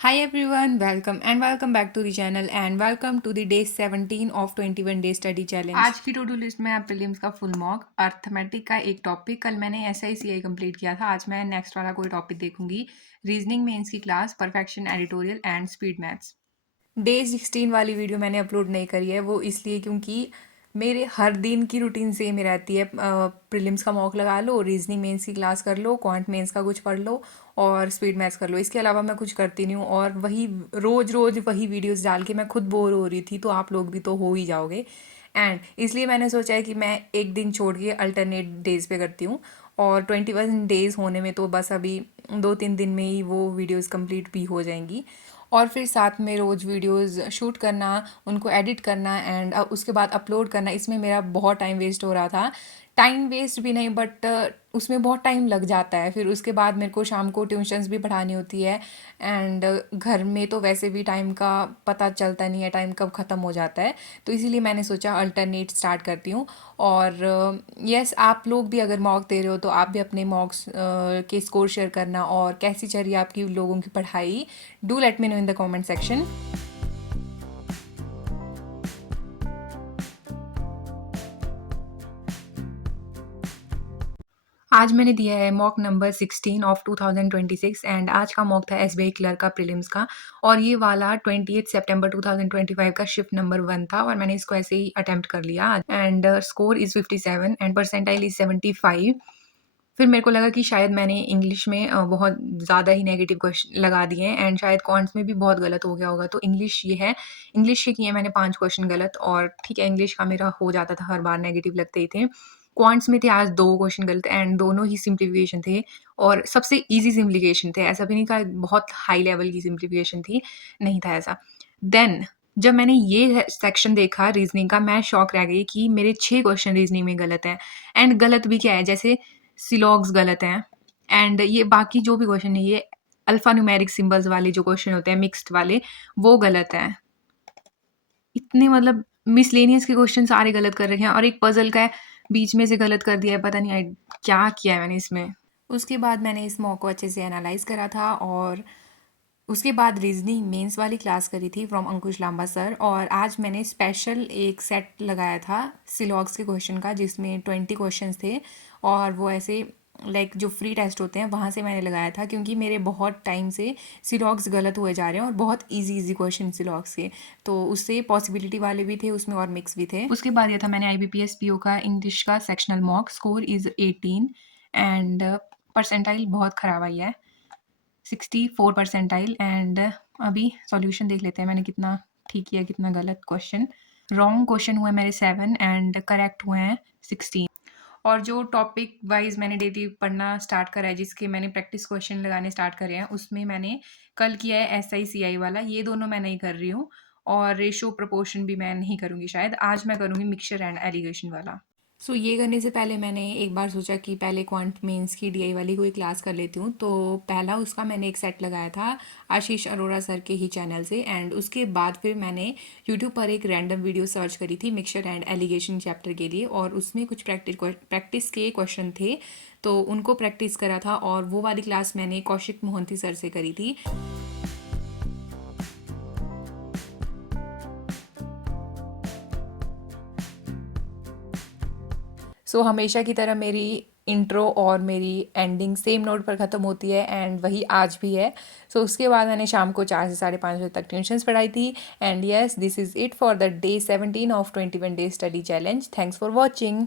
Hi everyone, welcome back to the channel and welcome to the day 17 of 21 day study challenge. आज की to do list में है prelims का full mock arithmetic का एक topic. कल मैंने SICI कंप्लीट किया था। आज मैं नेक्स्ट वाला कोई टॉपिक देखूंगी। रीजनिंग मेंस की class, perfection editorial and speed maths. Day 16 वाली वीडियो मैंने अपलोड नहीं करी है, वो इसलिए क्योंकि मेरे हर दिन की रूटीन सेम ही रहती है। प्रीलिम्स का मॉक लगा लो, रीजनिंग मेंस की क्लास कर लो, क्वांट मेंस का कुछ पढ़ लो और स्पीड मैथ्स कर लो। इसके अलावा मैं कुछ करती नहीं हूँ और वही रोज़ रोज़ वही वीडियोस डाल के मैं खुद बोर हो रही थी, तो आप लोग भी तो हो ही जाओगे। एंड इसलिए मैंने सोचा है कि मैं एक दिन छोड़ के अल्टरनेट डेज़ पे करती हूँ। और 21 डेज़ होने में तो बस अभी 2-3 दिन में ही वो वीडियोस कंप्लीट भी हो जाएंगी। और फिर साथ में रोज़ वीडियोस शूट करना, उनको एडिट करना एंड उसके बाद अपलोड करना, इसमें मेरा बहुत टाइम वेस्ट हो रहा था। टाइम वेस्ट भी नहीं बट उसमें बहुत टाइम लग जाता है। फिर उसके बाद मेरे को शाम को ट्यूशन्स भी पढ़ानी होती है एंड घर में तो वैसे भी टाइम का पता चलता नहीं है, टाइम कब ख़त्म हो जाता है। तो इसीलिए मैंने सोचा अल्टरनेट स्टार्ट करती हूँ। और यस, आप लोग भी अगर मॉक दे रहे हो तो आप भी अपने मॉक्स के स्कोर शेयर करना और कैसी चल रही है आपकी लोगों की पढ़ाई। Do let me know in the comment section. आज मैंने दिया है मॉक नंबर 16 ऑफ 2026 एंड आज का मॉक था SBI क्लर्क का प्रीलिम्स का। और ये वाला 28 सितंबर 2025 का शिफ्ट नंबर 1 था और मैंने इसको ऐसे ही अटेम्प्ट कर लिया। And score is 57 and percentile is 75। फिर मेरे को लगा कि शायद मैंने इंग्लिश में बहुत ज़्यादा ही नेगेटिव क्वेश्चन लगा दिए हैं एंड शायद कॉन्ट्स में भी बहुत गलत हो गया होगा। तो इंग्लिश ये है, इंग्लिश के किए मैंने 5 क्वेश्चन गलत और ठीक है, इंग्लिश का मेरा हो जाता था, हर बार नेगेटिव लगते ही थे। क्वांट्स में थे आज 2 क्वेश्चन गलत एंड दोनों ही सिम्प्लीफिकेशन थे और सबसे ईज़ी सिम्प्लीफिकेशन थे। ऐसा भी नहीं था बहुत हाई लेवल की सिम्प्लीफिकेशन थी, नहीं था ऐसा। देन जब मैंने ये सेक्शन देखा रीज़निंग का, मैं शॉक रह गई कि मेरे 6 क्वेश्चन रीज़निंग में गलत हैं। एंड गलत भी क्या है, जैसे सिलॉग्स गलत हैं एंड ये बाकी जो भी क्वेश्चन है, ये अल्फ़ा न्यूमेरिक सिंबल्स वाले जो क्वेश्चन होते हैं मिक्स्ड वाले, वो गलत हैं। इतने मतलब मिसलेनियस के क्वेश्चन सारे गलत कर रखे हैं और एक पज़ल का है, बीच में से गलत कर दिया है। पता नहीं क्या किया है मैंने इसमें। उसके बाद मैंने इस मॉक को अच्छे से एनालाइज़ करा था और उसके बाद रीजनिंग मेंस वाली क्लास करी थी फ्रॉम अंकुश लांबा सर। और आज मैंने स्पेशल एक सेट लगाया था सिलॉग्स के क्वेश्चन का, जिसमें 20 क्वेश्चंस थे और वो ऐसे लाइक जो फ्री टेस्ट होते हैं वहाँ से मैंने लगाया था, क्योंकि मेरे बहुत टाइम से सिलॉग्स गलत हुए जा रहे हैं और बहुत इजी क्वेश्चन सिलॉग्स के, तो उससे पॉसिबिलिटी वाले भी थे उसमें और मिक्स भी थे। उसके बाद ये था मैंने IBPS PO का इंग्लिश का sectional mock, score is 18 and percentile बहुत ख़राब आई है, 64 परसेंटाइल। एंड अभी सॉल्यूशन देख लेते हैं मैंने कितना ठीक किया कितना गलत। क्वेश्चन रॉन्ग क्वेश्चन हुए मेरे 7 एंड करेक्ट हुए हैं 16। और जो टॉपिक वाइज मैंने डेली पढ़ना स्टार्ट करा है, जिसके मैंने प्रैक्टिस क्वेश्चन लगाने स्टार्ट करे हैं, उसमें मैंने कल किया है SICI वाला, ये दोनों मैं नहीं कर रही हूँ। और रेशो प्रोपोर्शन भी मैं नहीं करूँगी, शायद आज मैं करूँगी मिक्सचर एंड एलिगेशन वाला। सो ये करने से पहले मैंने एक बार सोचा कि पहले क्वांट मेंस की DI वाली कोई क्लास कर लेती हूँ। तो पहला उसका मैंने एक सेट लगाया था आशीष अरोड़ा सर के ही चैनल से एंड उसके बाद फिर मैंने यूट्यूब पर एक रैंडम वीडियो सर्च करी थी मिक्सचर एंड एलिगेशन चैप्टर के लिए, और उसमें कुछ प्रैक्टिस के क्वेश्चन थे, तो उनको प्रैक्टिस करा था। और वो वाली क्लास मैंने कौशिक मोहंती सर से करी थी। सो हमेशा की तरह मेरी इंट्रो और मेरी एंडिंग सेम नोट पर ख़त्म होती है एंड वही आज भी है। सो उसके बाद मैंने शाम को 4 से 5:30 बजे तक ट्यूशन्स पढ़ाई थी। And yes, this is it for the day 17 of 21 day study challenge. Thanks for watching.